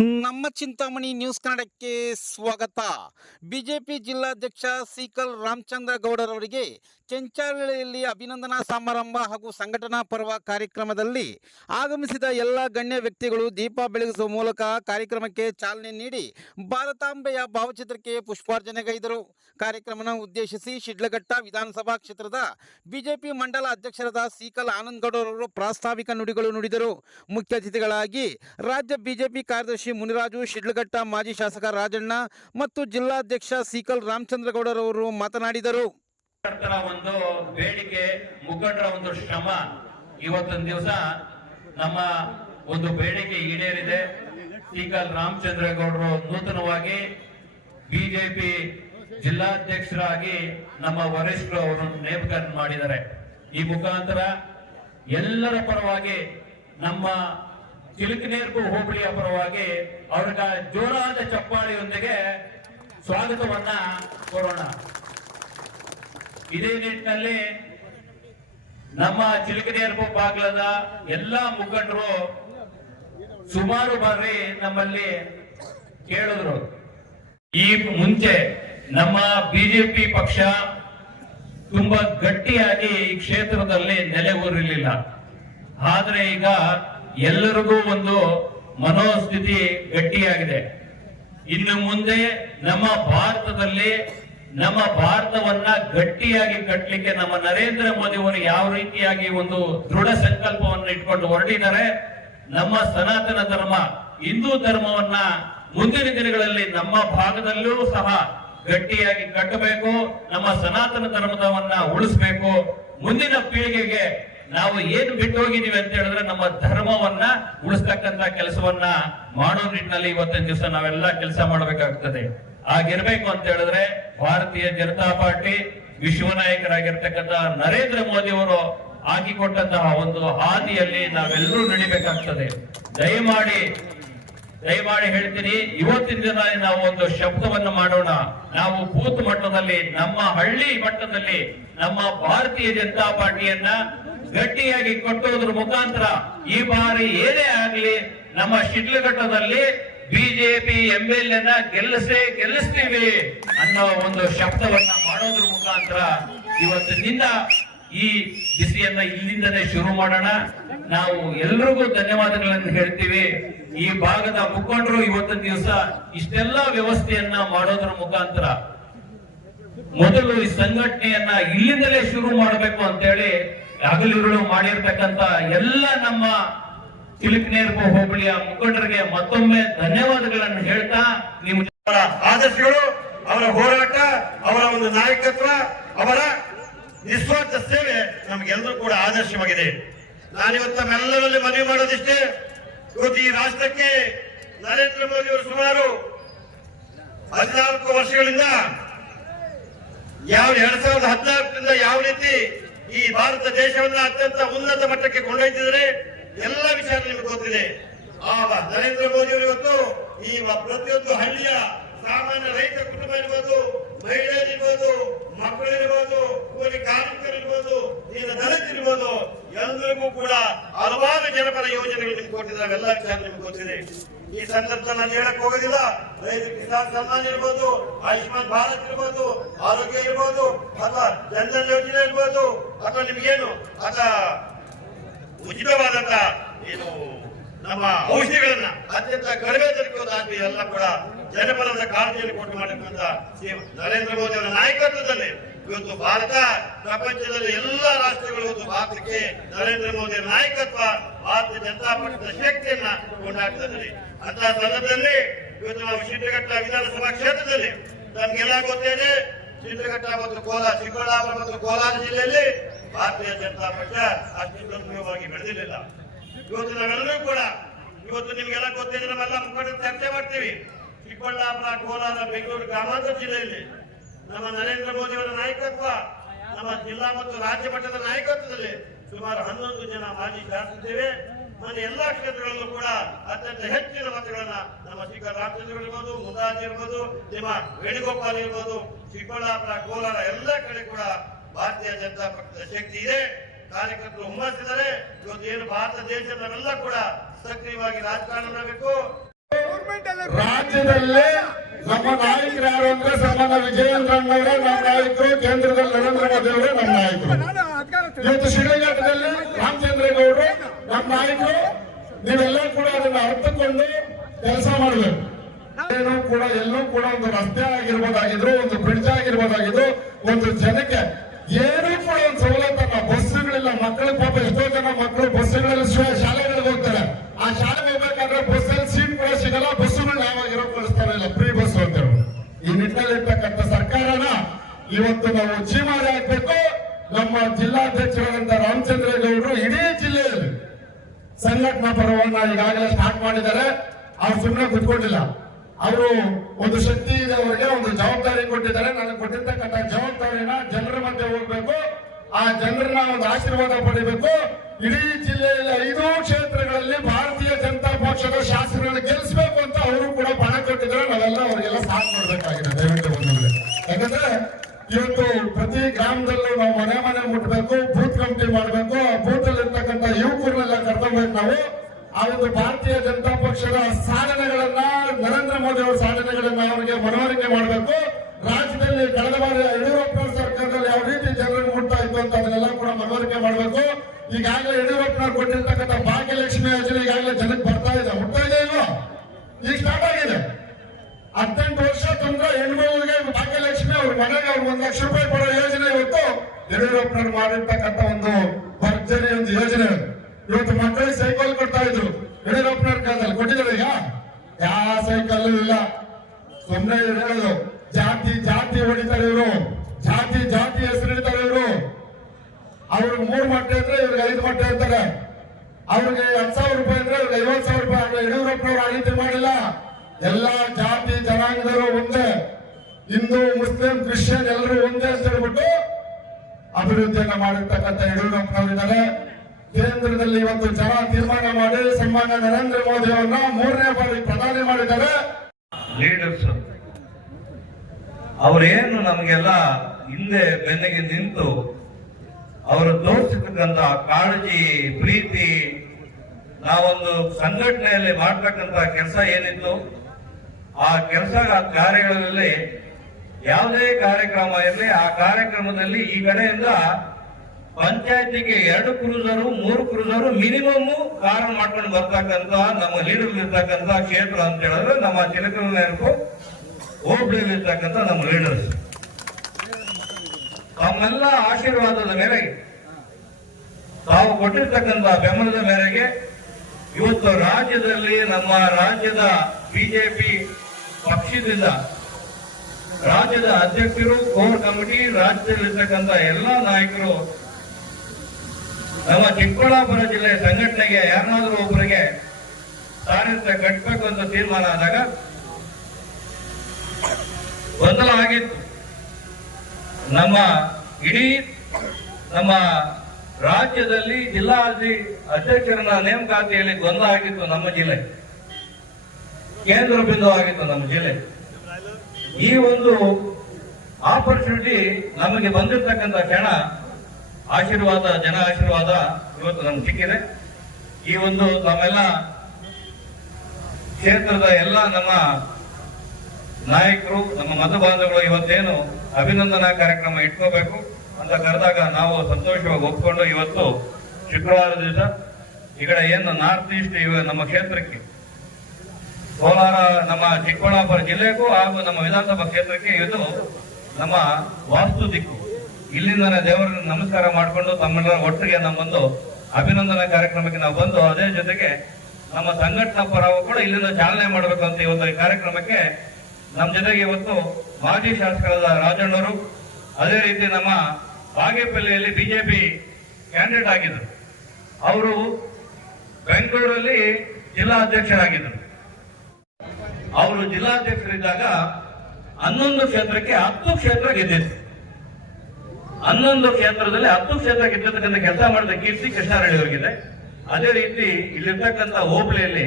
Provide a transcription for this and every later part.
ನಮ್ಮ ಚಿಂತಾಮಣಿ ನ್ಯೂಸ್ ಕನ್ನಡಕ್ಕೆ ಸ್ವಾಗತ. ಬಿಜೆಪಿ ಜಿಲ್ಲಾಧ್ಯಕ್ಷ ಸೀಕಲ್ ರಾಮಚಂದ್ರ ಗೌಡರವರಿಗೆ ಕೆಂಚಾರಳಿಯಲ್ಲಿ ಅಭಿನಂದನಾ ಸಮಾರಂಭ ಹಾಗೂ ಸಂಘಟನಾ ಪರ್ವ ಕಾರ್ಯಕ್ರಮದಲ್ಲಿ ಆಗಮಿಸಿದ ಎಲ್ಲ ಗಣ್ಯ ವ್ಯಕ್ತಿಗಳು ದೀಪ ಬೆಳಗಿಸುವ ಮೂಲಕ ಕಾರ್ಯಕ್ರಮಕ್ಕೆ ಚಾಲನೆ ನೀಡಿ ಭಾರತಾಂಬೆಯ ಭಾವಚಿತ್ರಕ್ಕೆ ಪುಷ್ಪಾರ್ಚನೆಗೈದರು. ಕಾರ್ಯಕ್ರಮವನ್ನು ಉದ್ದೇಶಿಸಿ ಶಿಡ್ಲಘಟ್ಟ ವಿಧಾನಸಭಾ ಕ್ಷೇತ್ರದ ಬಿಜೆಪಿ ಮಂಡಲ ಅಧ್ಯಕ್ಷರಾದ ಸೀಕಲ್ ಆನಂದ್ ಗೌಡರವರು ಪ್ರಾಸ್ತಾವಿಕ ನುಡಿಗಳು ನುಡಿದರು. ಮುಖ್ಯ ಅತಿಥಿಗಳಾಗಿ ರಾಜ್ಯ ಬಿಜೆಪಿ ಕಾರ್ಯದರ್ಶಿ ಮುನಿರಾಜು, ಶಿಡ್ಲಘಟ್ಟ ಮಾಜಿ ಶಾಸಕ ರಾಜಣ್ಣ ಮತ್ತು ಜಿಲ್ಲಾಧ್ಯಕ್ಷ ಸೀಕಲ್ ರಾಮಚಂದ್ರ ಗೌಡರವರು ಮಾತನಾಡಿದರು. ಒಂದು ಬೇಡಿಕೆ, ಮುಖಂಡರ ಒಂದು ಶ್ರಮ, ಇವತ್ತೊಂದು ದಿವಸ ನಮ್ಮ ಒಂದು ಬೇಡಿಕೆ ಈಡೇರಿದೆ. ಸೀಕಲ್ ರಾಮಚಂದ್ರ ಗೌಡರು ನೂತನವಾಗಿ ಬಿಜೆಪಿ ಜಿಲ್ಲಾಧ್ಯಕ್ಷರಾಗಿ ನಮ್ಮ ವರಿಷ್ಠರು ಅವರನ್ನು ನೇಮಕ ಮಾಡಿದ್ದಾರೆ. ಈ ಮುಖಾಂತರ ಎಲ್ಲರ ಪರವಾಗಿ, ನಮ್ಮ ಚಿಲಕನೇರ್ಪು ಹೋಬಳಿಯ ಪರವಾಗಿ ಅವ್ರಿಗೆ ಜೋರಾದ ಚಪ್ಪಾಳಿಯೊಂದಿಗೆ ಸ್ವಾಗತವನ್ನ ಕೋರೋಣ. ಇದೇ ನಿಟ್ಟಿನಲ್ಲಿ ನಮ್ಮ ಚಿಲಕನೇರ್ಪು ಬಾಗ್ಲದ ಎಲ್ಲಾ ಮುಖಂಡರು ಸುಮಾರು ಬಾರಿ ನಮ್ಮಲ್ಲಿ ಕೇಳಿದ್ರು. ಈ ಮುಂಚೆ ನಮ್ಮ ಬಿಜೆಪಿ ಪಕ್ಷ ತುಂಬಾ ಗಟ್ಟಿಯಾಗಿ ಈ ಕ್ಷೇತ್ರದಲ್ಲಿ ನೆಲೆಯೂರಿರಲಿಲ್ಲ. ಆದ್ರೆ ಈಗ ಎಲ್ಲರಿಗೂ ಒಂದು ಮನೋಸ್ಥಿತಿ ಗಟ್ಟಿಯಾಗಿದೆ. ಇನ್ನು ಮುಂದೆ ನಮ್ಮ ಭಾರತದಲ್ಲಿ ನಮ್ಮ ಭಾರತವನ್ನ ಗಟ್ಟಿಯಾಗಿ ಕಟ್ಟಲಿಕ್ಕೆ ನಮ್ಮ ನರೇಂದ್ರ ಮೋದಿ ಅವರು ಯಾವ ರೀತಿಯಾಗಿ ಒಂದು ದೃಢ ಸಂಕಲ್ಪವನ್ನು ಇಟ್ಕೊಂಡು ಹೊರಟಿದ್ದಾರೆ. ನಮ್ಮ ಸನಾತನ ಧರ್ಮ, ಹಿಂದೂ ಧರ್ಮವನ್ನ ಮುಂದಿನ ದಿನಗಳಲ್ಲಿ ನಮ್ಮ ಭಾಗದಲ್ಲೂ ಸಹ ಗಟ್ಟಿಯಾಗಿ ಕಟ್ಟಬೇಕು. ನಮ್ಮ ಸನಾತನ ಧರ್ಮದವನ್ನ ಉಳಿಸ್ಬೇಕು. ಮುಂದಿನ ಪೀಳಿಗೆಗೆ ನಾವು ಏನು ಬಿಟ್ಟು ಹೋಗಿದೀವಿ ಅಂತ ಹೇಳಿದ್ರೆ ನಮ್ಮ ಧರ್ಮವನ್ನ ಉಳಿಸ್ತಕ್ಕಂತ ಕೆಲಸವನ್ನ ಮಾಡೋ ನಿಟ್ಟಿನಲ್ಲಿ ಇವತ್ತಿನ ದಿವಸ ನಾವೆಲ್ಲ ಕೆಲಸ ಮಾಡಬೇಕಾಗ್ತದೆ. ಆಗಿರ್ಬೇಕು ಅಂತ ಹೇಳಿದ್ರೆ ಭಾರತೀಯ ಜನತಾ ಪಾರ್ಟಿ ವಿಶ್ವನಾಯಕರಾಗಿರ್ತಕ್ಕಂಥ ನರೇಂದ್ರ ಮೋದಿ ಅವರು ಹಾಕಿಕೊಟ್ಟಂತಹ ಒಂದು ಹಾದಿಯಲ್ಲಿ ನಾವೆಲ್ಲರೂ ನಡಿಬೇಕಾಗ್ತದೆ. ದಯಮಾಡಿ ಹೇಳ್ತೀನಿ, ಇವತ್ತಿನ ದಿನ ನಾವು ಒಂದು ಶಬ್ದವನ್ನು ಮಾಡೋಣ. ನಾವು ಬೂತ್ ಮಟ್ಟದಲ್ಲಿ, ನಮ್ಮ ಹಳ್ಳಿ ಮಟ್ಟದಲ್ಲಿ ನಮ್ಮ ಭಾರತೀಯ ಜನತಾ ಪಾರ್ಟಿಯನ್ನ ಗಟ್ಟಿಯಾಗಿ ಕಟ್ಟೋದ್ರ ಮುಖಾಂತರ ಈ ಬಾರಿ ಏನೇ ಆಗ್ಲಿ ನಮ್ಮ ಶಿಡ್ಲಘಟ್ಟದಲ್ಲಿ ಬಿಜೆಪಿ MLA ಗೆಲ್ಲಿಸ್ತೀವಿ ಅನ್ನೋ ಒಂದು ಶಬ್ದವನ್ನ ಮಾಡೋದ್ರ ಮುಖಾಂತರ ಇವತ್ತಿನಿಂದ ಈ ಬಿಸಿಯನ್ನ ಇಲ್ಲಿಂದನೇ ಶುರು ಮಾಡೋಣ. ನಾವು ಎಲ್ರಿಗೂ ಧನ್ಯವಾದಗಳನ್ನು ಹೇಳ್ತೀವಿ. ಈ ಭಾಗದ ಮುಖಂಡರು ಇವತ್ತಿನ ದಿವಸ ಇಷ್ಟೆಲ್ಲ ವ್ಯವಸ್ಥೆಯನ್ನ ಮಾಡೋದ್ರ ಮುಖಾಂತರ ಮೊದಲು ಈ ಸಂಘಟನೆಯನ್ನ ಇಲ್ಲಿಂದಲೇ ಶುರು ಮಾಡಬೇಕು ಅಂತ ಹೇಳಿ ಹಗಲಿರುಳು ಮಾಡಿರ್ತಕ್ಕಂತ ಎಲ್ಲ ನಮ್ಮ ಚಿಲಕನೇರ್ಪು ಹೋಬಳಿಯ ಮುಖಂಡರಿಗೆ ಮತ್ತೊಮ್ಮೆ ಧನ್ಯವಾದಗಳನ್ನು ಹೇಳ್ತಾ, ನಿಮ್ಮ ಆದರ್ಶಗಳು, ಅವರ ಹೋರಾಟ, ಅವರ ಒಂದು ನಾಯಕತ್ವ, ಅವರ ನಿಸ್ವಾರ್ಥ ಸೇವೆ ನಮ್ಗೆಲ್ಲರೂ ಕೂಡ ಆದರ್ಶವಾಗಿದೆ. ನಾನಿವತ್ತು ತಮ್ಮೆಲ್ಲರಲ್ಲಿ ಮನವಿ ಮಾಡೋದಿಷ್ಟೇ, ಇವತ್ತು ಈ ರಾಷ್ಟ್ರಕ್ಕೆ ನರೇಂದ್ರ ಮೋದಿ ಅವರು ಸುಮಾರು 14 ವರ್ಷಗಳಿಂದ 2014ರಿಂದ ಯಾವ ರೀತಿ ಈ ಭಾರತ ದೇಶವನ್ನ ಅತ್ಯಂತ ಉನ್ನತ ಮಟ್ಟಕ್ಕೆ ಕೊಂಡೊಯ್ತಿದ್ರೆ ಎಲ್ಲ ವಿಚಾರ ನಿಮಗೆ ಗೊತ್ತಿದೆ. ನರೇಂದ್ರ ಮೋದಿ ಅವರು ಇವತ್ತು ಈ ಪ್ರತಿಯೊಂದು ಹಳ್ಳಿಯ ಸಾಮಾನ್ಯ ರೈತ ಕುಟುಂಬ ಇರ್ಬೋದು, ಮಹಿಳೆಯರಿರ್ಬೋದು, ಮಕ್ಕಳಿರ್ಬೋದು, ಕೂಲಿ ಕಾರ್ಮಿಕರಿರ್ಬೋದು, ದಲಿತರಿರ್ಬೋದು, ಎಲ್ಲರಿಗೂ ಕೂಡ ಹಲವಾರು ಜನಪರ ಯೋಜನೆಗಳು ನಿಮ್ಗೆ ಕೊಟ್ಟಿದ್ದಾರೆ. ಎಲ್ಲ ವಿಚಾರ ನಿಮ್ಗೆ ಗೊತ್ತಿದೆ. ಈ ಸಂದರ್ಭದಲ್ಲಿ ನಾನು ಹೇಳಕ್ ಹೋಗೋದಿಲ್ಲ. ರೈತ ಕಿಸಾನ್ ಸನ್ಮಾನ್ ಇರ್ಬೋದು, ಆಯುಷ್ಮಾನ್ ಭಾರತ್ ಇರ್ಬೋದು, ಆರೋಗ್ಯ ಇರ್ಬೋದು, ಅಥವಾ ಜನ್ಧನ್ ಯೋಜನೆ ಇರ್ಬೋದು, ಅಥವಾ ನಿಮ್ಗೇನು ಅಥವಾ ಉಚಿತವಾದಂತ ಏನು ನಮ್ಮ ಔಷಧಿಗಳನ್ನ ಅತ್ಯಂತ ಕಡಿಮೆ ದೊರಕುವುದಾಗಿ ಎಲ್ಲ ಕೂಡ ಜನಪರದ ಕಾಳಜಿಯಲ್ಲಿ ಕೊಟ್ಟು ಮಾಡಿರುವಂತ ನರೇಂದ್ರ ಮೋದಿ ಅವರ ನಾಯಕತ್ವದಲ್ಲಿ ಇವತ್ತು ಭಾರತ ಪ್ರಪಂಚದಲ್ಲಿ ಎಲ್ಲ ರಾಷ್ಟ್ರಗಳು ಇವತ್ತು ಭಾರತಕ್ಕೆ ನರೇಂದ್ರ ಮೋದಿ ಅವರ ನಾಯಕತ್ವ, ಭಾರತೀಯ ಜನತಾ ಪಕ್ಷದ ಶಕ್ತಿಯನ್ನ ಕೊಂಡಾಡ್ತಿದ್ದಾರೆ. ಅಂತ ಸಂದರ್ಭದಲ್ಲಿ ಇವತ್ತು ನಾವು ಶಿಡ್ಲಘಟ್ಟ ವಿಧಾನಸಭಾ ಕ್ಷೇತ್ರದಲ್ಲಿ ನಮ್ಗೆಲ್ಲ ಗೊತ್ತೇನೆ, ಶಿಡ್ಲಘಟ್ಟ ಮತ್ತು ಚಿಕ್ಕಬಳ್ಳಾಪುರ ಮತ್ತು ಕೋಲಾರ ಜಿಲ್ಲೆಯಲ್ಲಿ ಭಾರತೀಯ ಜನತಾ ಪಕ್ಷ ಅಷ್ಟು ಪ್ರಮುಖವಾಗಿ ಬೆಳೆದಿರಲಿಲ್ಲ. ಇವತ್ತು ನಾವೆಲ್ಲರೂ ಕೂಡ ಇವತ್ತು ನಿಮ್ಗೆಲ್ಲ ಗೊತ್ತಿದೆ, ನಮ್ಮೆಲ್ಲ ಮುಖಂಡರು ಚರ್ಚೆ ಮಾಡ್ತೀವಿ. ಚಿಕ್ಕಬಳ್ಳಾಪುರ, ಕೋಲಾರ, ಬೆಂಗಳೂರು ಗ್ರಾಮಾಂತರ ಜಿಲ್ಲೆಯಲ್ಲಿ ನಮ್ಮ ನರೇಂದ್ರ ಮೋದಿ ಅವರ ನಾಯಕತ್ವ, ನಮ್ಮ ಜಿಲ್ಲಾ ಮತ್ತು ರಾಜ್ಯ ಮಟ್ಟದ ನಾಯಕತ್ವದಲ್ಲಿ ಸುಮಾರು 11 ಜನ ಮಾಜಿ ಶಾಸಕರಿದ್ದೇವೆ. ಮೊನ್ನೆ ಎಲ್ಲಾ ಕ್ಷೇತ್ರಗಳಲ್ಲೂ ಕೂಡ ಅತ್ಯಂತ ಹೆಚ್ಚಿನ ಮತಗಳನ್ನ ನಮ್ಮ ಸೀಕಲ್ ರಾಮಚಂದ್ರ ಇರ್ಬೋದು, ಮುರಾಜ್ ಇರ್ಬೋದು, ನಿಮ್ಮ ವೇಣುಗೋಪಾಲ್ ಇರ್ಬೋದು, ಚಿಕ್ಕಬಳ್ಳಾಪುರ, ಕೋಲಾರ ಎಲ್ಲ ಕಡೆ ಕೂಡ ಭಾರತೀಯ ಜನತಾ ಪಕ್ಷದ ಶಕ್ತಿ ಇದೆ. ಕಾರ್ಯಕರ್ತರು ಹುಮ್ಮಸ್ಸಿದ್ದಾರೆ. ಇವತ್ತು ಏನು ಭಾರತ ದೇಶ ನಾವೆಲ್ಲ ಕೂಡ ಸಕ್ರಿಯವಾಗಿ ರಾಜಕಾರಣ ಮಾಡಬೇಕು. ರಾಜ್ಯದಲ್ಲೇ ನಮ್ಮ ನಾಯಕರು ಯಾರು ಅಂದ್ರೆ ಸನ್ಮಾನ್ಯ ವಿಜಯೇಂದ್ರಣ್ಣವರೇ ನಮ್ಮ ನಾಯಕರು, ಕೇಂದ್ರದಲ್ಲಿ ನರೇಂದ್ರ ಮೋದಿ ಅವರೇ ನಮ್ಮ ನಾಯಕರು. ಇವತ್ತು ಶಿಡ್ಲಘಟ್ಟದಲ್ಲಿ ರಾಮಚಂದ್ರೇಗೌಡರು ನಮ್ಮ ನಾಯಕರು. ನೀವೆಲ್ಲ ಕೂಡ ಅದನ್ನ ಅರ್ಥಕೊಂಡು ಕೆಲಸ ಮಾಡಬೇಕು. ಏನೂ ಕೂಡ ಎಲ್ಲೂ ಕೂಡ ಒಂದು ರಸ್ತೆ ಆಗಿರ್ಬೋದಾಗಿದ್ರು, ಒಂದು ಬ್ರಿಡ್ಜ್ ಆಗಿರ್ಬೋದಾಗಿದ್ರು, ಒಂದು ಜನಕ್ಕೆ ಏನೂ ಕೂಡ ಒಂದು ಸವಲತ್ತನ್ನ, ಬಸ್ಸುಗಳಿಲ್ಲ. ಮಕ್ಕಳು ಪಾಪ ಎಷ್ಟೋ ಜನ ಮಕ್ಕಳು ಬಸ್ಸುಗಳಲ್ಲಿ ಶಾಲೆಗಳಿಗೆ ಹೋಗ್ತಾರೆ. ಆ ಶಾಲೆಗೆ ಹೋಗ್ಬೇಕಾದ್ರೆ ಬಸ್ಸಲ್ಲಿ ಸೀಟ್ ಕೂಡ ಸಿಗಲ್ಲ. ಬಸ್ಸುಗಳು ಯಾವಾಗಿರೋ ಕಳಿಸ್ತಾರೆ ಇಲ್ಲ, ಫ್ರೀ ಬಸ್ ಅಂತ ಹೇಳಿ. ಈ ನಿಟ್ಟಿನಲ್ಲಿರ್ತಕ್ಕಂಥ ಸರ್ಕಾರನ ಇವತ್ತು ನಾವು ಚೀಮಾರಿ ಹಾಕ್ಬೇಕು. ನಮ್ಮ ಜಿಲ್ಲಾಧ್ಯಕ್ಷರಾದಂತ ರಾಮಚಂದ್ರೇಗೌಡರು ಇಡೀ ಜಿಲ್ಲೆಯಲ್ಲಿ ಸಂಘಟನಾ ಪರ್ವನ್ನ ಈಗಾಗಲೇ ಸ್ಟಾರ್ಟ್ ಮಾಡಿದ್ದಾರೆ. ಅವ್ರು ಸುಮ್ಮನೆ ಕುತ್ಕೊಂಡಿಲ್ಲ. ಅವರು ಒಂದು ಶಕ್ತಿ ಇದೆ, ಅವರಿಗೆ ಒಂದು ಜವಾಬ್ದಾರಿ ಕೊಟ್ಟಿದ್ದಾರೆ. ನನಗೆ ಕೊಟ್ಟಿರ್ತಕ್ಕಂಥ ಜವಾಬ್ದಾರಿನ ಜನರ ಮಧ್ಯೆ ಹೋಗ್ಬೇಕು, ಆ ಜನರನ್ನ ಒಂದು ಆಶೀರ್ವಾದ ಪಡಿಬೇಕು. ಇಡೀ ಜಿಲ್ಲೆಯಲ್ಲಿ 5 ಕ್ಷೇತ್ರಗಳಲ್ಲಿ ಭಾರತೀಯ ಜನತಾ ಪಕ್ಷದ ಶಾಸಕರನ್ನು ಗೆಲ್ಲಿಸಬೇಕು ಅಂತ ಅವರು ಕೂಡ ಪಣ ಕೊಟ್ಟಿದ್ದಾರೆ. ನಾವೆಲ್ಲ ಅವರಿಗೆಲ್ಲ ಸಾಥ್ ಮಾಡಬೇಕಾಗಿದೆ ದಯವಿಟ್ಟು ಬಂಧುಗಳೇ. ಯಾಕಂದ್ರೆ ಇವತ್ತು ಪ್ರತಿ ಗ್ರಾಮದಲ್ಲೂ ನಾವು ಮನೆ ಮನೆ ಮುಟ್ಟಬೇಕು, ಬೂತ್ ಕಮಿಟಿ ಮಾಡಬೇಕು. ಆ ಬೂತ್ ಅಲ್ಲಿ ಇರ್ತಕ್ಕಂಥ ಯುವಕರನ್ನೆಲ್ಲ ಕರ್ಕೊಬೇಕು ನಾವು. ಆ ಒಂದು ಭಾರತೀಯ ಜನತಾ ಪಕ್ಷದ ಸಾಧನೆಗಳನ್ನ, ನರೇಂದ್ರ ಮೋದಿ ಅವರ ಸಾಧನೆಗಳನ್ನ ಅವರಿಗೆ ಮನವರಿಕೆ ಮಾಡಬೇಕು. ರಾಜ್ಯದಲ್ಲಿ ಕಳೆದ ಬಾರಿ ಯಡಿಯೂರಪ್ಪನವರ ಸರ್ಕಾರದಲ್ಲಿ ಯಾವ ರೀತಿ ಜನರನ್ನು ಮುಟ್ತಾ ಇತ್ತು ಅಂತ ಅದನ್ನೆಲ್ಲ ಕೂಡ ಮನವರಿಕೆ ಮಾಡಬೇಕು. ಈಗಾಗಲೇ ಯಡಿಯೂರಪ್ಪನವ್ರು ಕೊಟ್ಟಿರ್ತಕ್ಕಂಥ ಭಾಗ್ಯಲಕ್ಷ್ಮಿ ಯೋಜನೆ ಈಗಾಗಲೇ ಜನಕ್ಕೆ ಬರ್ತಾ ಇದೆ, ಮುಟ್ತಾ ಇದೆ ಇಲ್ವಾ? ಈಗ ಸ್ಟಾರ್ಟ್ ಆಗಿದೆ. 18 ವರ್ಷ ತುಂಬಿದ್ರೆ ಹೆಣ್ಮಗಳಿಗೆ ಭಾಗ್ಯಲಕ್ಷ್ಮಿ ಅವ್ರ ಮನೆಗೆ ಅವ್ರು 1 ಲಕ್ಷ ರೂಪಾಯಿ ಕೊಡೋ ಯೋಜನೆ ಇವತ್ತು ಯಡಿಯೂರಪ್ಪನವ್ರು ಮಾಡಿರ್ತಕ್ಕಂಥ ಒಂದು ಭರ್ಜರಿ ಒಂದು ಯೋಜನೆ. ಇವತ್ತು ಮಕ್ಕಳಿಗೆ ಸೈಕಲ್ ಕೊಡ್ತಾ ಇದ್ರು ಯಡಿಯೂರಪ್ಪನವ್ರ ಕಾಲದಲ್ಲಿ. ಕೊಟ್ಟಿದ್ದಾರೆ ಈಗ? ಯಾವ ಸೈಕಲ್ ಇಲ್ಲ. ಸುಮ್ಮನೆ ಹೇಳೋದು ಜಾತಿ ಜಾತಿ ಹೊಡಿತಾರೆ ಇವರು, ಜಾತಿ ಜಾತಿ ಹೆಸರಿಡ್ತಾರೆ ಇವರು. ಅವ್ರಿಗೆ 3 ಮೊಟ್ಟೆ ಇದ್ರೆ ಇವ್ರಿಗೆ 5 ಮೊಟ್ಟೆ ಇರ್ತಾರೆ. ಅವ್ರಿಗೆ 10,000 ರೂಪಾಯಿ ಇದ್ರೆ ಇವ್ರಿಗೆ 50,000 ರೂಪಾಯಿ. ಆಗ ಯಡಿಯೂರಪ್ಪನವ್ರು ಆ ರೀತಿ ಮಾಡಿಲ್ಲ. ಎಲ್ಲಾ ಜಾತಿ ಜನಾಂಗದವರು ಒಂದೇ, ಹಿಂದೂ ಮುಸ್ಲಿಂ ಕ್ರಿಶ್ಚಿಯನ್ ಎಲ್ಲರೂ ಒಂದೇ ಅಂತ ಹೇಳ್ಬಿಟ್ಟು ಅಭಿವೃದ್ಧಿಯನ್ನ ಮಾಡಿರ್ತಕ್ಕಂಥ ಯಡಿಯೂರಪ್ಪನವರಿದ್ದಾರೆ. ಕೇಂದ್ರದಲ್ಲಿ ಇವತ್ತು ಜನ ತೀರ್ಮಾನ ಮಾಡಿ ಸನ್ಮಾನ್ಯ ನರೇಂದ್ರ ಮೋದಿ ಅವರನ್ನ 3ನೇ ಬಾರಿ ಪ್ರಧಾನಿ ಮಾಡಿದ್ದಾರೆ. ಲೀಡರ್ಸ್ ಅವರೇನು ನಮಗೆಲ್ಲ ಹಿಂದೆ ಬೆನ್ನಿಗೆ ನಿಂತು ಅವರು ತೋರಿಸಿರ್ತಕ್ಕಂಥ ಕಾಳಜಿ, ಪ್ರೀತಿ, ನಾವೊಂದು ಸಂಘಟನೆಯಲ್ಲಿ ಮಾಡ್ತಕ್ಕಂಥ ಕೆಲಸ ಏನಿತ್ತು ಆ ಕೆಲಸ ಕಾರ್ಯಗಳಲ್ಲಿ ಯಾವುದೇ ಕಾರ್ಯಕ್ರಮ ಇರಲಿ, ಆ ಕಾರ್ಯಕ್ರಮದಲ್ಲಿ ಈ ಕಡೆಯಿಂದ ಪಂಚಾಯತಿಗೆ 2 ಕ್ರೂಸರು 3 ಕ್ರೂಸರು ಮಿನಿಮಮ್ ಕಾರ್ ಮಾಡ್ಕೊಂಡು ಬರ್ತಕ್ಕಂಥ ನಮ್ಮ ಲೀಡರ್ ಇರ್ತಕ್ಕಂಥ ಕ್ಷೇತ್ರ ಅಂತ ಹೇಳಿದ್ರೆ ನಮ್ಮ ಚಿಲಕನೂರು ಹೋಬಳಿಯಲ್ಲಿ ಇರ್ತಕ್ಕಂಥ ನಮ್ಮ ಲೀಡರ್ಸ್. ತಮ್ಮೆಲ್ಲ ಆಶೀರ್ವಾದದ ಮೇರೆಗೆ, ತಾವು ಕೊಟ್ಟಿರ್ತಕ್ಕಂಥ ಬೆಂಬಲದ ಮೇರೆಗೆ ಇವತ್ತು ರಾಜ್ಯದಲ್ಲಿ ನಮ್ಮ ರಾಜ್ಯದ ಬಿಜೆಪಿ ಪಕ್ಷದಿಂದ ರಾಜ್ಯದ ಅಧ್ಯಕ್ಷರು, ಕೋರ್ ಕಮಿಟಿ, ರಾಜ್ಯದಲ್ಲಿರ್ತಕ್ಕಂಥ ಎಲ್ಲ ನಾಯಕರು ನಮ್ಮ ಚಿಕ್ಕಬಳ್ಳಾಪುರ ಜಿಲ್ಲೆ ಸಂಘಟನೆಗೆ ಯಾರನ್ನಾದ್ರೂ ಒಬ್ಬರಿಗೆ ಸಾರಥ್ಯ ಕಟ್ಟಬೇಕು ಅಂತ ತೀರ್ಮಾನ ಆದಾಗ ಗೊಂದಲ ಆಗಿತ್ತು. ನಮ್ಮ ಇಡೀ ನಮ್ಮ ರಾಜ್ಯದಲ್ಲಿ ಜಿಲ್ಲಾ ಅಧ್ಯಕ್ಷರನ್ನ ನೇಮಕಾತಿಯಲ್ಲಿ ಗೊಂದಲ ಆಗಿತ್ತು. ನಮ್ಮ ಜಿಲ್ಲೆ ಕೇಂದ್ರ ಬಿಂದು ಆಗಿತ್ತು. ನಮ್ಮ ಜಿಲ್ಲೆ ಈ ಒಂದು ಆಪರ್ಚುನಿಟಿ ನಮಗೆ ಬಂದಿರತಕ್ಕಂಥ ಕ್ಷಣ ಆಶೀರ್ವಾದ, ಜನ ಆಶೀರ್ವಾದ ಇವತ್ತು ನಮ್ಗೆ ಸಿಕ್ಕಿದೆ. ಈ ಒಂದು ನಮ್ಮೆಲ್ಲ ಕ್ಷೇತ್ರದ ಎಲ್ಲ ನಮ್ಮ ನಾಯಕರು, ನಮ್ಮ ಮತ ಬಾಂಧವರು ಇವತ್ತೇನು ಅಭಿನಂದನಾ ಕಾರ್ಯಕ್ರಮ ಇಟ್ಕೋಬೇಕು ಅಂತ ಕರೆದಾಗ ನಾವು ಸಂತೋಷವಾಗಿ ಒಪ್ಕೊಂಡು ಇವತ್ತು ಶುಕ್ರವಾರ ದಿವಸ ಈ ಕಡೆ ಏನು ನಾರ್ತ್ ಈಸ್ಟ್ ನಮ್ಮ ಕ್ಷೇತ್ರಕ್ಕೆ ಕೋಲಾರ, ನಮ್ಮ ಚಿಕ್ಕಬಳ್ಳಾಪುರ ಜಿಲ್ಲೆಗೂ ಹಾಗೂ ನಮ್ಮ ವಿಧಾನಸಭಾ ಕ್ಷೇತ್ರಕ್ಕೆ ಇದು ನಮ್ಮ ವಾಸ್ತು ದಿಕ್ಕು. ಇಲ್ಲಿಂದನೇ ದೇವರನ್ನು ನಮಸ್ಕಾರ ಮಾಡಿಕೊಂಡು ತಮ್ಮೆಲ್ಲರ ಒಟ್ಟಿಗೆ ನಮ್ಮೊಂದು ಅಭಿನಂದನಾ ಕಾರ್ಯಕ್ರಮಕ್ಕೆ ನಾವು ಬಂದು, ಅದೇ ಜೊತೆಗೆ ನಮ್ಮ ಸಂಘಟನಾ ಪರವು ಕೂಡ ಇಲ್ಲಿಂದ ಚಾಲನೆ ಮಾಡಬೇಕು ಅಂತ ಇವತ್ತು ಈ ಕಾರ್ಯಕ್ರಮಕ್ಕೆ ನಮ್ಮ ಜೊತೆಗೆ ಇವತ್ತು ಮಾಜಿ ಶಾಸಕರಾದ ರಾಜಣ್ಣವರು, ಅದೇ ರೀತಿ ನಮ್ಮ ಬಾಗೇಪಲ್ಲಿಯಲ್ಲಿ ಬಿಜೆಪಿ ಕ್ಯಾಂಡಿಡೇಟ್ ಆಗಿದ್ರು. ಅವರು ಬೆಂಗಳೂರಲ್ಲಿ ಜಿಲ್ಲಾ ಅಧ್ಯಕ್ಷರಾಗಿದ್ದರು. ಅವರು ಜಿಲ್ಲಾಧ್ಯಕ್ಷರಿದ್ದಾಗ 11 ಕ್ಷೇತ್ರಕ್ಕೆ 10 ಕ್ಷೇತ್ರ ಗೆದ್ದಿತ್ತು. 11 ಕ್ಷೇತ್ರದಲ್ಲಿ 10 ಕ್ಷೇತ್ರ ಗೆದ್ದಿರ್ತಕ್ಕಂಥ ಕೆಲಸ ಮಾಡಿದ ಕೀರ್ತಿ ಕೃಷ್ಣಾರೆಡ್ಡಿ ಅವರಿಗಿದೆ. ಅದೇ ರೀತಿ ಇಲ್ಲಿರ್ತಕ್ಕಂಥ ಹೋಬಳಿಯಲ್ಲಿ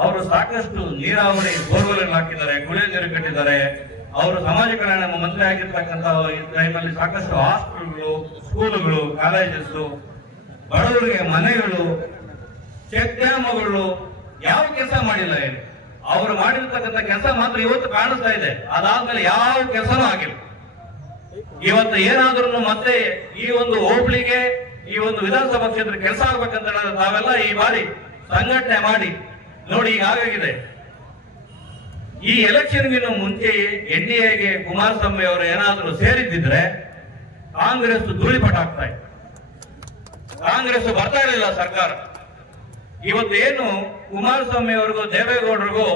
ಅವರು ಸಾಕಷ್ಟು ನೀರಾವರಿ ಬೋರ್ವೆಲ್ ಹಾಕಿದ್ದಾರೆ, ಕುಡಿಯುವ ನೀರು ಕಟ್ಟಿದ್ದಾರೆ. ಅವರು ಸಮಾಜ ಕಲ್ಯಾಣ ಮಂತ್ರಿ ಆಗಿರ್ತಕ್ಕಂಥ ಟೈಮಲ್ಲಿ ಸಾಕಷ್ಟು ಹಾಸ್ಪಿಟಲ್ಗಳು, ಸ್ಕೂಲುಗಳು, ಕಾಲೇಜಸ್, ಬಡವರಿಗೆ ಮನೆಗಳು, ಚೆಕ್ ಡ್ಯಾಮ್ಗಳು ಯಾವ ಕೆಲಸ ಮಾಡಿಲ್ಲ. ಅವರು ಮಾಡಿರ್ತಕ್ಕಂಥ ಕೆಲಸ ಮಾತ್ರ ಇವತ್ತು ಕಾಣಿಸ್ತಾ ಇದೆ. ಅದಾದ್ಮೇಲೆ ಯಾವ ಕೆಲಸನೂ ಆಗಿಲ್ಲ. ಇವತ್ತು ಏನಾದ್ರೂ ಮತ್ತೆ ಈ ಒಂದು ಹೋಬಳಿಗೆ, ಈ ಒಂದು ವಿಧಾನಸಭಾ ಕ್ಷೇತ್ರ ಕೆಲಸ ಆಗ್ಬೇಕಂತ ಹೇಳಿದ್ರೆ ತಾವೆಲ್ಲ ಈ ಬಾರಿ ಸಂಘಟನೆ ಮಾಡಿ ನೋಡಿ. ಈಗ ಆಗಿದೆ, ಈ ಎಲೆಕ್ಷನ್ಗಿನ್ನು ಮುಂಚೆ NDAಗೆ ಕುಮಾರಸ್ವಾಮಿ ಅವರು ಏನಾದರೂ ಸೇರಿದ್ದಿದ್ರೆ ಕಾಂಗ್ರೆಸ್ ಧೂಳಿಪಟ ಆಗ್ತಾ ಇತ್ತು. ಕಾಂಗ್ರೆಸ್ ಬರ್ತಾ ಇರಲಿಲ್ಲ ಸರ್ಕಾರ. ಇವತ್ತು ಏನು ಕುಮಾರಸ್ವಾಮಿ ಅವರಿಗೂ ದೇವೇಗೌಡರಿಗೂ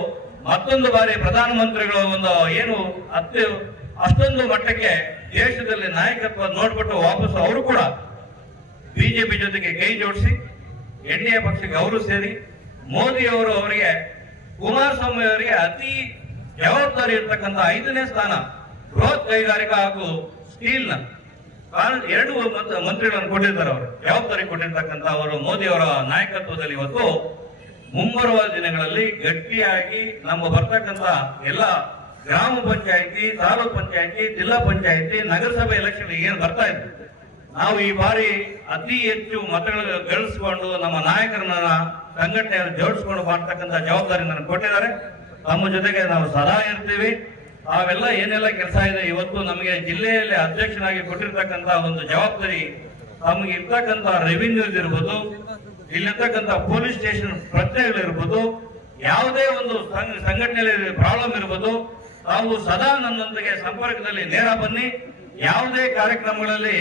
ಮತ್ತೊಂದು ಬಾರಿ ಪ್ರಧಾನಮಂತ್ರಿಗಳು ಒಂದು ಏನು ಅಷ್ಟೊಂದು ಮಟ್ಟಕ್ಕೆ ದೇಶದಲ್ಲಿ ನಾಯಕತ್ವ ನೋಡ್ಬಿಟ್ಟು ವಾಪಸ್ ಅವರು ಕೂಡ ಬಿಜೆಪಿ ಜೊತೆಗೆ ಕೈ ಜೋಡಿಸಿ NDA ಪಕ್ಷಕ್ಕೆ ಅವರು ಸೇರಿ ಮೋದಿ ಅವರು ಅವರಿಗೆ ಕುಮಾರಸ್ವಾಮಿ ಅವರಿಗೆ ಅತಿ ಜವಾಬ್ದಾರಿ ಇರ್ತಕ್ಕಂಥ 5ನೇ ಸ್ಥಾನ ಬೃಹತ್ ಕೈಗಾರಿಕಾ ಹಾಗೂ ಸ್ಟೀಲ್ ನ 2 ಮಂತ್ರಿಗಳನ್ನು ಕೊಟ್ಟಿದ್ದಾರೆ. ಅವರು ಜವಾಬ್ದಾರಿ ಕೊಟ್ಟಿರ್ತಕ್ಕಂಥ ಅವರು ಮೋದಿ ಅವರ ನಾಯಕತ್ವದಲ್ಲಿ ಇವತ್ತು ಮುಂಬರುವ ದಿನಗಳಲ್ಲಿ ಗಟ್ಟಿಯಾಗಿ ನಮ್ಮ ಬರ್ತಕ್ಕಂಥ ಎಲ್ಲ ಗ್ರಾಮ ಪಂಚಾಯಿತಿ, ತಾಲೂಕ್ ಪಂಚಾಯಿತಿ, ಜಿಲ್ಲಾ ಪಂಚಾಯಿತಿ, ನಗರಸಭೆ ಎಲೆಕ್ಷನ್ ಏನು ಬರ್ತಾ ಇದೆ, ನಾವು ಈ ಬಾರಿ ಅತಿ ಹೆಚ್ಚು ಮತಗಳು ಗಳಿಸಿಕೊಂಡು ನಮ್ಮ ನಾಯಕರನ್ನ ಸಂಘಟನೆಯನ್ನು ಜೋಡಿಸಿಕೊಂಡು ಮಾಡ್ತಕ್ಕಂಥ ಜವಾಬ್ದಾರಿ ನನಗೆ ಕೊಟ್ಟಿದ್ದಾರೆ. ನಮ್ಮ ಜೊತೆಗೆ ನಾವು ಸದಾ ಇರ್ತೀವಿ. ಅವೆಲ್ಲ ಏನೆಲ್ಲ ಕೆಲಸ ಇದೆ ಇವತ್ತು ನಮಗೆ ಜಿಲ್ಲೆಯಲ್ಲಿ ಅಧ್ಯಕ್ಷನಾಗಿ ಕೊಟ್ಟಿರ್ತಕ್ಕಂಥ ಒಂದು ಜವಾಬ್ದಾರಿ, ನಮಗೆ ಇರ್ತಕ್ಕಂಥ ರೆವಿನ್ಯೂ ಇರ್ಬೋದು, ಇಲ್ಲಿರ್ತಕ್ಕಂಥ ಪೊಲೀಸ್ ಸ್ಟೇಷನ್ ಪ್ರಶ್ನೆಗಳಿರ್ಬೋದು, ಯಾವುದೇ ಒಂದು ಸಂಘಟನೆಯಲ್ಲಿ ಪ್ರಾಬ್ಲಮ್ ಇರ್ಬೋದು, ತಾವು ಸದಾ ನನ್ನೊಂದಿಗೆ ಸಂಪರ್ಕದಲ್ಲಿ ನೇರ ಬನ್ನಿ. ಯಾವುದೇ ಕಾರ್ಯಕ್ರಮಗಳಲ್ಲಿ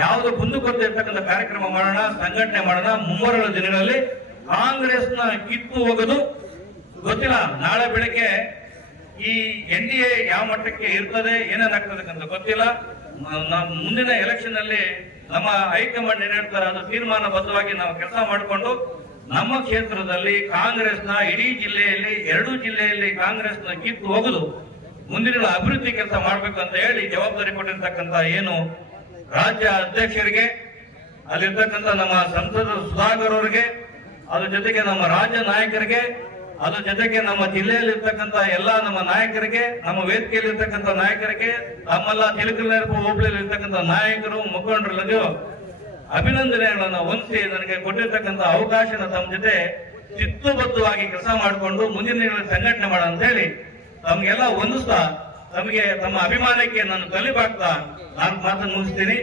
ಯಾವುದು ಕುಂದುಕೊರತೆ ಇರ್ತಕ್ಕಂಥ ಕಾರ್ಯಕ್ರಮ ಮಾಡೋಣ, ಸಂಘಟನೆ ಮಾಡೋಣ. ಮುಂಬರುವ ದಿನಗಳಲ್ಲಿ ಕಾಂಗ್ರೆಸ್ನ ಕಿತ್ತು ಹೋಗೋದು ಗೊತ್ತಿಲ್ಲ. ನಾಳೆ ಬೆಳಗ್ಗೆ ಈ NDA ಯಾವ ಮಟ್ಟಕ್ಕೆ ಇರ್ತದೆ, ಏನೇನಾಗ್ತದೆ ಅಂತ ಗೊತ್ತಿಲ್ಲ. ಮುಂದಿನ ಎಲೆಕ್ಷನ್ ಅಲ್ಲಿ ನಮ್ಮ ಹೈಕಮಾಂಡ್ ಏನ್ ಹೇಳ್ತಾರೆ ಅದು ತೀರ್ಮಾನಬದ್ಧವಾಗಿ ನಾವು ಕೆಲಸ ಮಾಡಿಕೊಂಡು ನಮ್ಮ ಕ್ಷೇತ್ರದಲ್ಲಿ ಕಾಂಗ್ರೆಸ್ನ ಇಡೀ ಜಿಲ್ಲೆಯಲ್ಲಿ 2 ಜಿಲ್ಲೆಯಲ್ಲಿ ಕಾಂಗ್ರೆಸ್ನ ಕಿತ್ತು ಹೋಗುದು, ಮುಂದಿನ ಅಭಿವೃದ್ಧಿ ಕೆಲಸ ಮಾಡ್ಬೇಕು ಅಂತ ಹೇಳಿ ಜವಾಬ್ದಾರಿ ಕೊಟ್ಟಿರ್ತಕ್ಕಂಥ ಏನು ರಾಜ್ಯ ಅಧ್ಯಕ್ಷರಿಗೆ, ಅಲ್ಲಿರ್ತಕ್ಕಂಥ ನಮ್ಮ ಸಂಸದ ಸುಧಾಕರ್ ಅವರಿಗೆ, ಅದ್ರ ಜೊತೆಗೆ ನಮ್ಮ ರಾಜ್ಯ ನಾಯಕರಿಗೆ, ಅದ್ರ ಜೊತೆಗೆ ನಮ್ಮ ಜಿಲ್ಲೆಯಲ್ಲಿ ಇರ್ತಕ್ಕಂಥ ಎಲ್ಲಾ ನಮ್ಮ ನಾಯಕರಿಗೆ, ನಮ್ಮ ವೇದಿಕೆಯಲ್ಲಿ ಇರ್ತಕ್ಕಂಥ ನಾಯಕರಿಗೆ, ನಮ್ಮೆಲ್ಲ ಚಿಲಕಲನಹಳ್ಳಿ ಹೋಬಳಿಯಲ್ಲಿ ಇರ್ತಕ್ಕಂಥ ನಾಯಕರು, ಮುಖಂಡರಿಗೂ ಅಭಿನಂದನೆಗಳನ್ನ ಹೊಂದಿಸಿ ನನಗೆ ಕೊಟ್ಟಿರ್ತಕ್ಕಂಥ ಅವಕಾಶನ ತಮ್ಮ ಜೊತೆ ಚಿತ್ತುಬದ್ಧವಾಗಿ ಕೆಲಸ ಮಾಡಿಕೊಂಡು ಮುಂದಿನ ದಿನಗಳಲ್ಲಿ ಸಂಘಟನೆ ಮಾಡ ಅಂತ ಹೇಳಿ ತಮ್ಗೆಲ್ಲ ಹೊಂದಿಸ್ತಾ, ತಮಗೆ ತಮ್ಮ ಅಭಿಮಾನಕ್ಕೆ ನಾನು ತಲೆಬಾಗ್ತಾ ನಾನು ಮಾತನ್ನು ಮುಗಿಸ್ತೀನಿ.